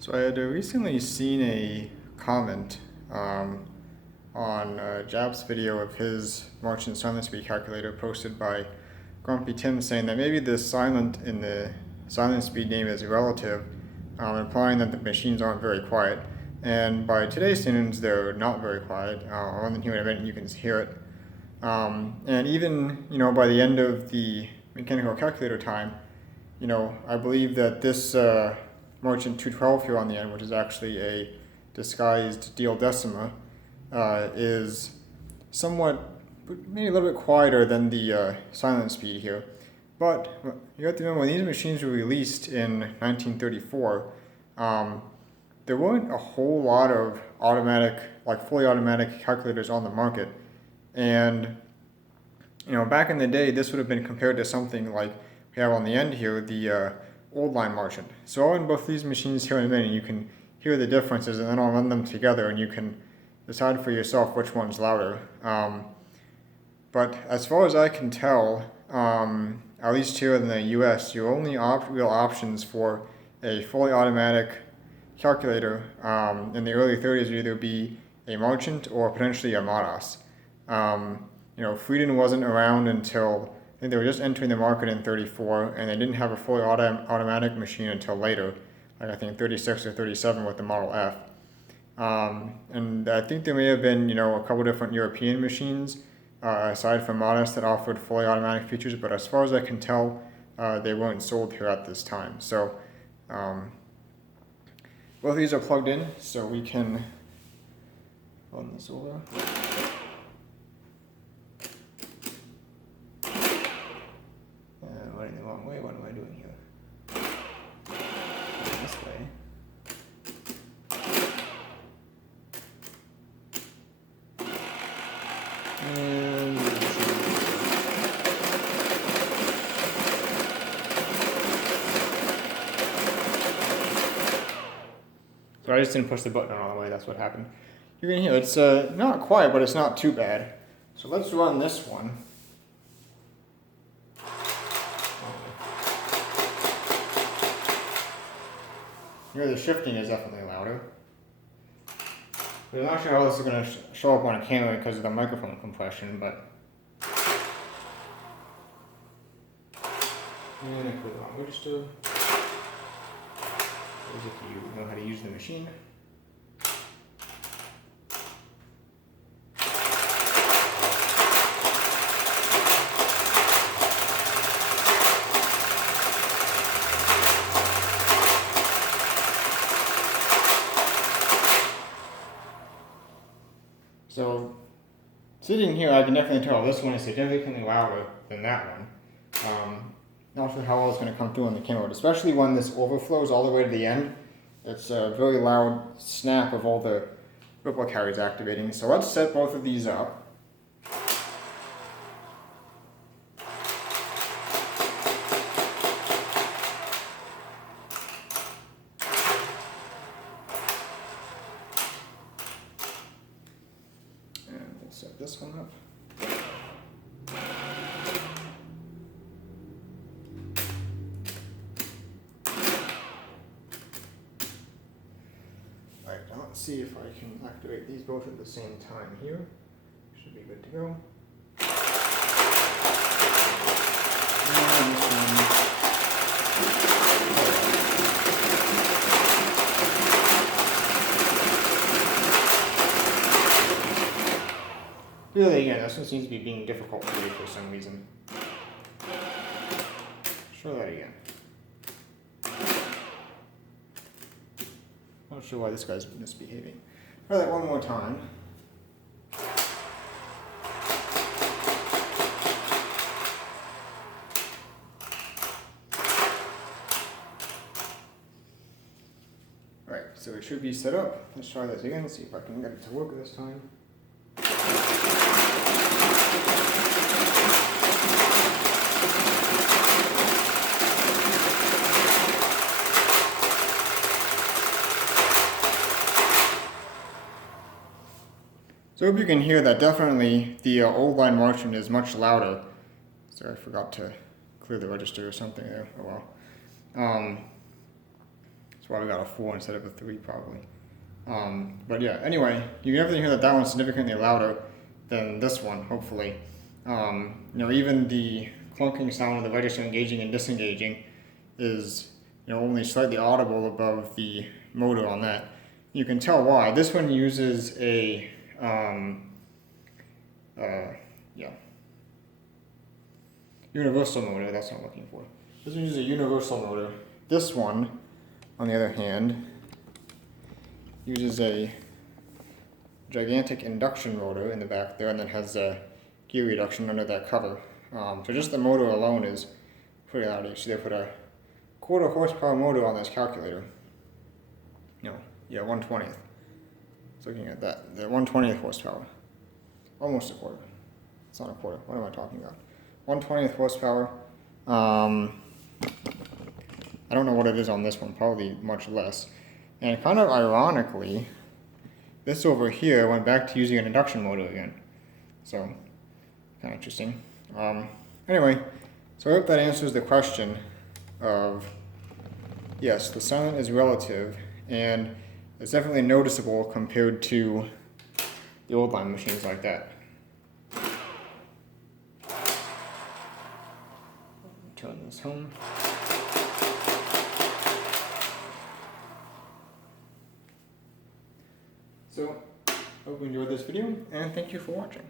So I had recently seen a comment on Jab's video of his Marchant Silent Speed calculator posted by Grumpy Tim, saying that maybe the silent in the silent speed name is relative, implying that the machines aren't very quiet. And by today's standards, they're not very quiet. On the human event, you can hear it. And even by the end of the mechanical calculator time, I believe that this Marchant 212 here on the end, which is actually a disguised duodecima, is somewhat, maybe a little bit quieter than the silent speed here. But you have to remember, when these machines were released in 1934, there weren't a whole lot of automatic, fully automatic calculators on the market. And, back in the day, this would have been compared to something like we have on the end here, the old line Marchant. So I'll run both these machines here in a minute, and you can hear the differences, and then I'll run them together, and you can decide for yourself which one's louder. But as far as I can tell, at least here in the US, your only real options for a fully automatic calculator in the early 30s would either be a Marchant or potentially a Maras. Frieden wasn't around until, I think they were just entering the market in 34, and they didn't have a fully automatic machine until later, like I think 36 or 37 with the Model F. And I think there may have been, a couple different European machines, aside from Modest, that offered fully automatic features, but as far as I can tell, they weren't sold here at this time. So both of these are plugged in, so we can run this over. Running the wrong way, what am I doing here? This way. And so I just didn't push the button all the way, that's what happened. You can hear it's not quiet, but it's not too bad. So let's run this one. Here the shifting is definitely louder. But I'm not sure how this is going to show up on a camera because of the microphone compression, but... And I put the wrong register. As if you know how to use the machine. So, sitting here, I can definitely tell this one is significantly louder than that one. Not sure how well it's going to come through on the camera, but especially when this overflows all the way to the end. It's a very loud snap of all the ripple carriers activating. So let's set both of these up. Set this one up. Alright, now let's see if I can activate these both at the same time here. Should be good to go. And this one. Really, again, this one seems to be being difficult to read for some reason. Try that again. Not sure why this guy's misbehaving. Try that one more time. Alright, so it should be set up. Let's try this again, see if I can get it to work this time. So I hope you can hear that definitely the old line Marchant is much louder. Sorry, I forgot to clear the register or something there. Oh well. That's why we got a 4 instead of a 3 probably. But yeah, anyway, you can definitely hear that that one's significantly louder than this one, hopefully. You know, even the clunking sound of the register engaging and disengaging is, you know, only slightly audible above the motor on that. You can tell why. This one uses a, universal motor, that's what I'm looking for. This one uses a universal motor. This one, on the other hand, uses a gigantic induction motor in the back there and then has a gear reduction under that cover. So just the motor alone is pretty loud. You see they put a 1/4 horsepower motor on this calculator. No, yeah, 1/20th. So looking at that, the 1/20th horsepower. Almost a quarter. It's not a quarter. What am I talking about? 1/20th horsepower. I don't know what it is on this one, probably much less. And kind of ironically, this over here went back to using an induction motor again. So, kind of interesting. Anyway, so I hope that answers the question of, yes, the silent is relative, and it's definitely noticeable compared to the old line machines like that. Turn this home. So, hope you enjoyed this video, and thank you for watching.